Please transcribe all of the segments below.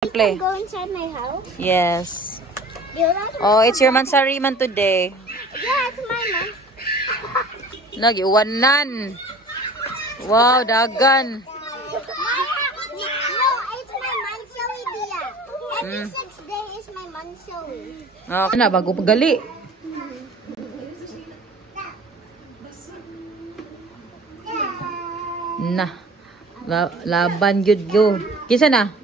Play. Go inside my house? Yes. Oh, it's your mansariman today. Yeah, it's my man. Nagiwanan. Wow, dagan. No, it's my mansoy dia. Every 6 days is my mansoy. Oh, na bago pagali. Nah. Laban gyud yo. Kinsa na?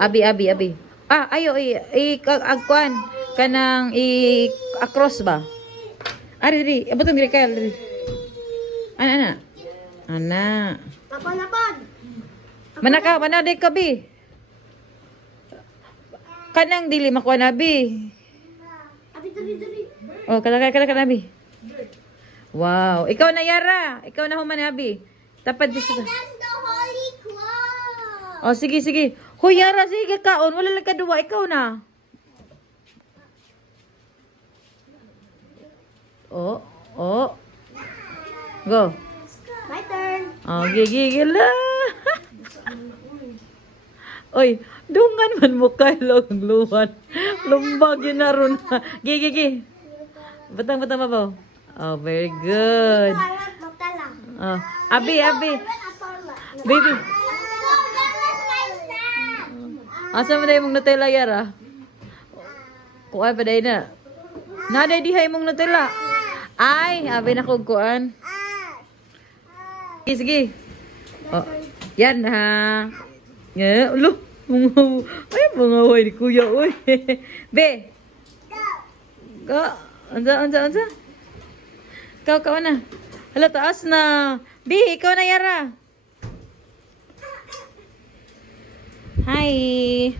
Abi. Ah, ayo agkuan kanang across ba? Ari, abotong diri kay diri. Ana. Lapon. Mana day ka bi? Kanang dili makuha na bi. Abi diri. Oh, kana bi. Wow, ikaw na Yara. Ikaw na human abi. Tapad dito. That's the holy cloth. Oh, sige. Hoy, Yara, sige kaon. Wala lang kaduwa. Ikaw na. Oh. Go. My turn. Oh, gigigil na. Oy, dungan man mo kayo ang luwan. Lumbag yun na ron. Gigi. Batang mabaw. Oh, very good. Oh, Abi. Baby. Asa mo na yung Nutella, Yara? Kuha pa dahil na. Naday dihay mong Nutella. Ay, abi na kong kuhaan. Sige. Oh, yan ha. Ulo. Ay, mga way ni kuya. Uy. Be. Go. Anza. Ikaw na. Hala, taas na. Be, ikaw na, Yara. Hi.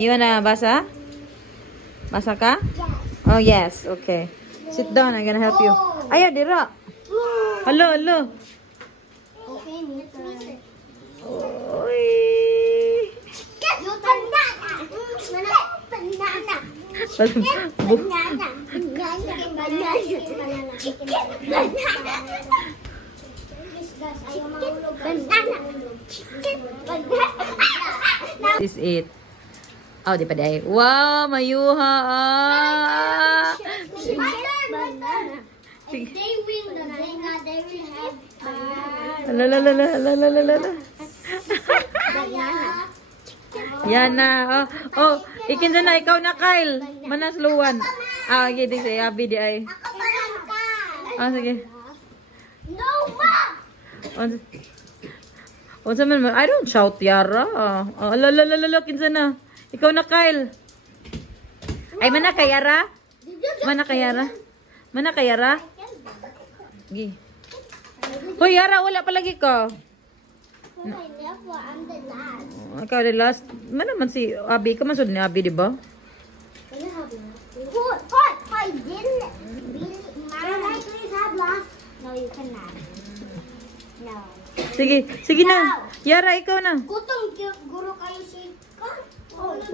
You wanna basa? Basa ka? Oh, yes. Okay. Sit down. I'm gonna help you. Ayaw, dira. Hello. Okay, Nita. Oy. You banana. This is it. Oh, di pa day. Wow, mayuha. If they win the banana, they will have Banana. Yana. Oh, ikinsa na ikaw na, Kyle. Manas luwan. Ah, gidi say abi di ay. Ah, sige. No, ma! Sa man, I don't shout, Yara. Lala, kinsa na. Ikaw na, Kyle. Ay, mana kay Yara? Mana kay Yara? Gi. Hoy, Yara, wala palagi ka. Ikaw the last. Man naman si Abi. Ka man sud ni Abi, di ba? I didn't. Can I please have last? No, you cannot. No. Sige na. Yara, ikaw na. Gutong guro kayo si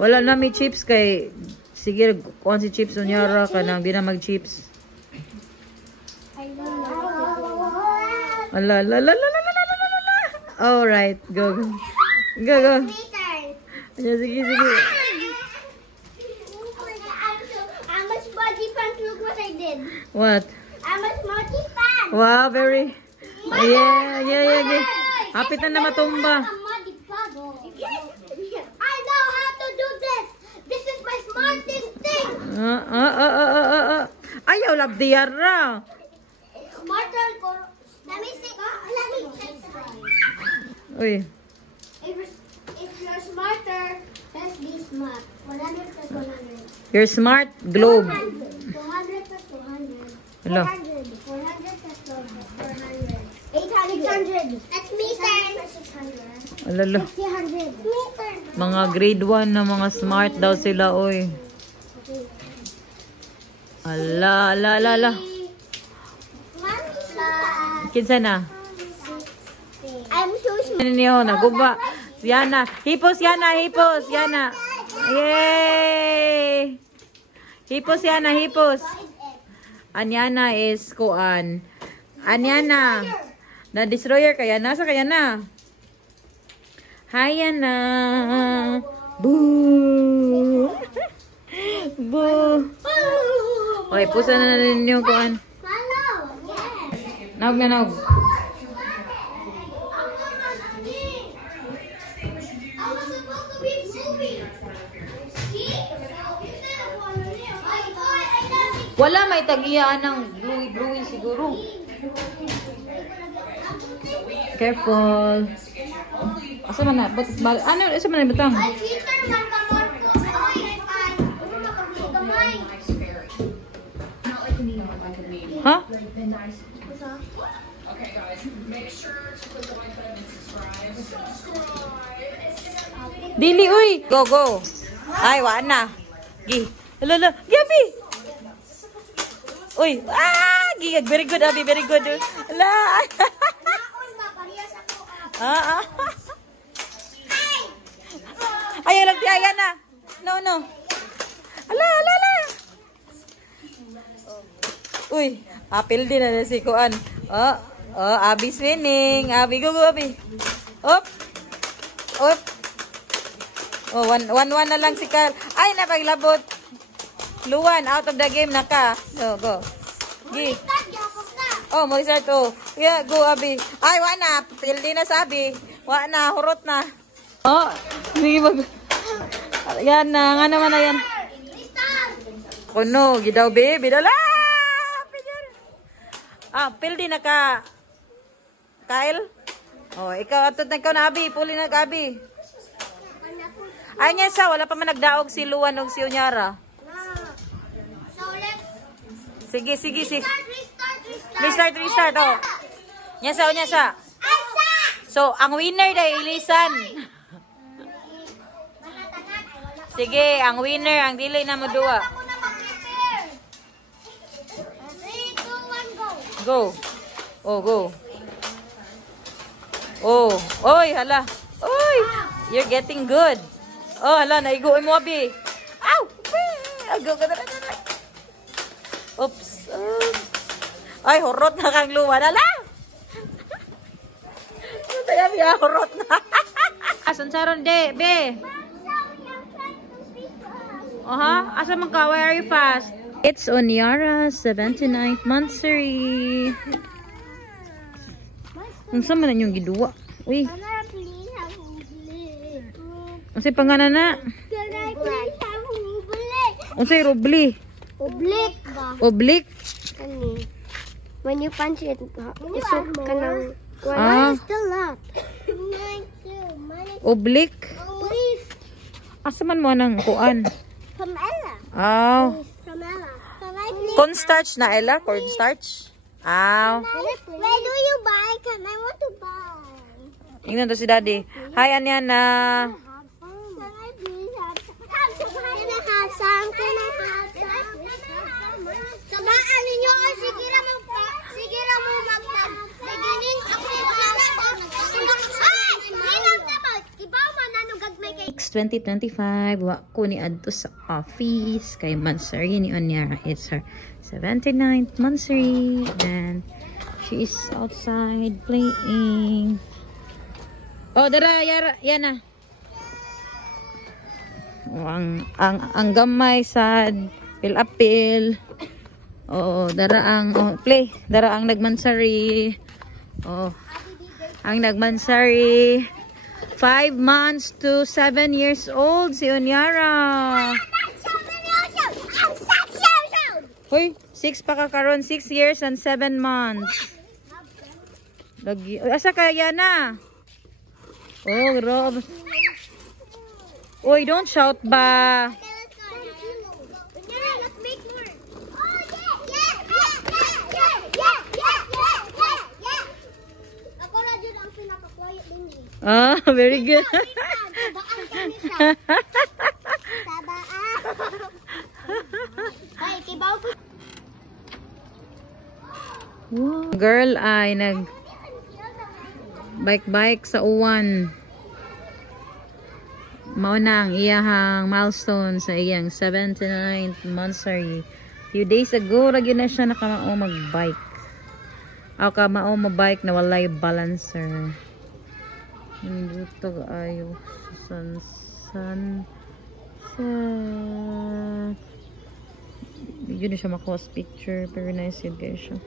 Wala na may chips kay sige kuan si chips on Yara kanang di na mag chips. La. All right, go. Sige. I'm a smudgy pants. Look what I did. What? I'm a smudgy pants. Wow, very. Yeah. Hapit na matumba. I know how to do this. This is my smartest thing. Ayaw lab di Yara. Smarter. Let me see. Uy. If you're smarter, let's be smart. 100 plus 100. You're smart globe. 200 plus 200. Hello. 400 plus 400. 800. 600. That's me turn. 600. Alala. 300. Me turn. Mga grade 1 na mga smart daw sila, oy. Ala. Kinsa na? I'm so smart. Niyo naguba. Yana. Hipos. Yay! Hipos. Anyana is kuan. Anyana. The destroyer kaya na sa kaya na. Hi Yana. Boo. Boo. Okay, pusa na ninyo kuan. Naog na naog. Wala may tagiyaan ng bluey siguro. Careful. Asa man na? Ano? Asa man na batang? Ha? Dili, uy! Go, go! Ay, wala na. Gi. Lala, Gabi! Uy! Ah! Gi, very good, Abi. Very good. Ala! Ah, ah. Ayaw lang tiyaya na. No, no. Ala, ala, ala. Uy, apil din na si Kuan. Oh, oh, Abi swimming. Abi, go, go, Abi. Op. Op. Oh, 1-1 na lang si Carl. Ay, napaglabot. Luwan, out of the game na ka. So, go. Gi. Oh, mo start oh. Yeah, go Abi. Ay, wa na. Pildi na sa Abi. Wa na, hurot na. Oh, sige mag. Yan na, nga naman na yan. Kuno, gidaw baby. Dala. Ah, pildi na ka. Kyle. Oh, ikaw atot na ikaw na Abi. Puli na ka Abi. Ay niya sa, wala pa man nagdaog si Luwan o si Unyara. So let's... Sige, sige, sige. Restart, oh. Nya sa. So, ang winner dahil ilisan. Sige, ang winner, ang dili na mo duwa. 3, 2, 1, Go. go. Oh, go. Oh, oy, hala. Oy, you're getting good. Oh, hala, naigoy mo, Abi. Ow! Go, go, go. Oops. Ay, horot na kang luwan. Hala! Kaya niya, horot na. Asan saron, de, be? Asa man ka? Why are you fast? It's Onyara's 79th monthsary. Ang sama na niyong giduwa. Uy. Ang say panganan na? Ang say robli. Oblique ba? Oblique. When you punch it, isok ka ng... Ah. Still not. Oblique. Please. Asa man mo nang kuan? From Ella. Aw. From Ella. Can I please? Cornstarch na, Ella? Cornstarch? Aw. Where do you buy? Can I want to buy? Ingnan to si Daddy. Hi, Anyana. Can I please have some? Can I have some? Can I have some? Sabaan ninyo ang sige ra mo magtag. Beginning ako yung ay! Nilang tabot. Ibaw man nanugag may kay 2025, wa ko ni adto sa office kay monthsary ni Onyara. It's her 79th monthsary and she is outside playing. Oh, dara Yara, yana. Oh, ang gamay sad pil-apil. Oh, dara ang play, dara ang nagmansari. Oh. Ang nagmansari 5 months to 7 years old si Onyara. Hoy, 6 pa ka karon, 6 years and 7 months. Lagi. Oy, asa kaya na? Oh, Rob. Oy, don't shout ba. Ah, very good. Girl ay nag bike sa uwan. Mao na ang iyahang milestone sa iyang 79th monthsary. Few days ago ra gyud na siya nakamao mag-bike. Ako ka mao mabike na walay balancer. Dito ayo san yun na siya makuha picture. Very nice yun guys siya.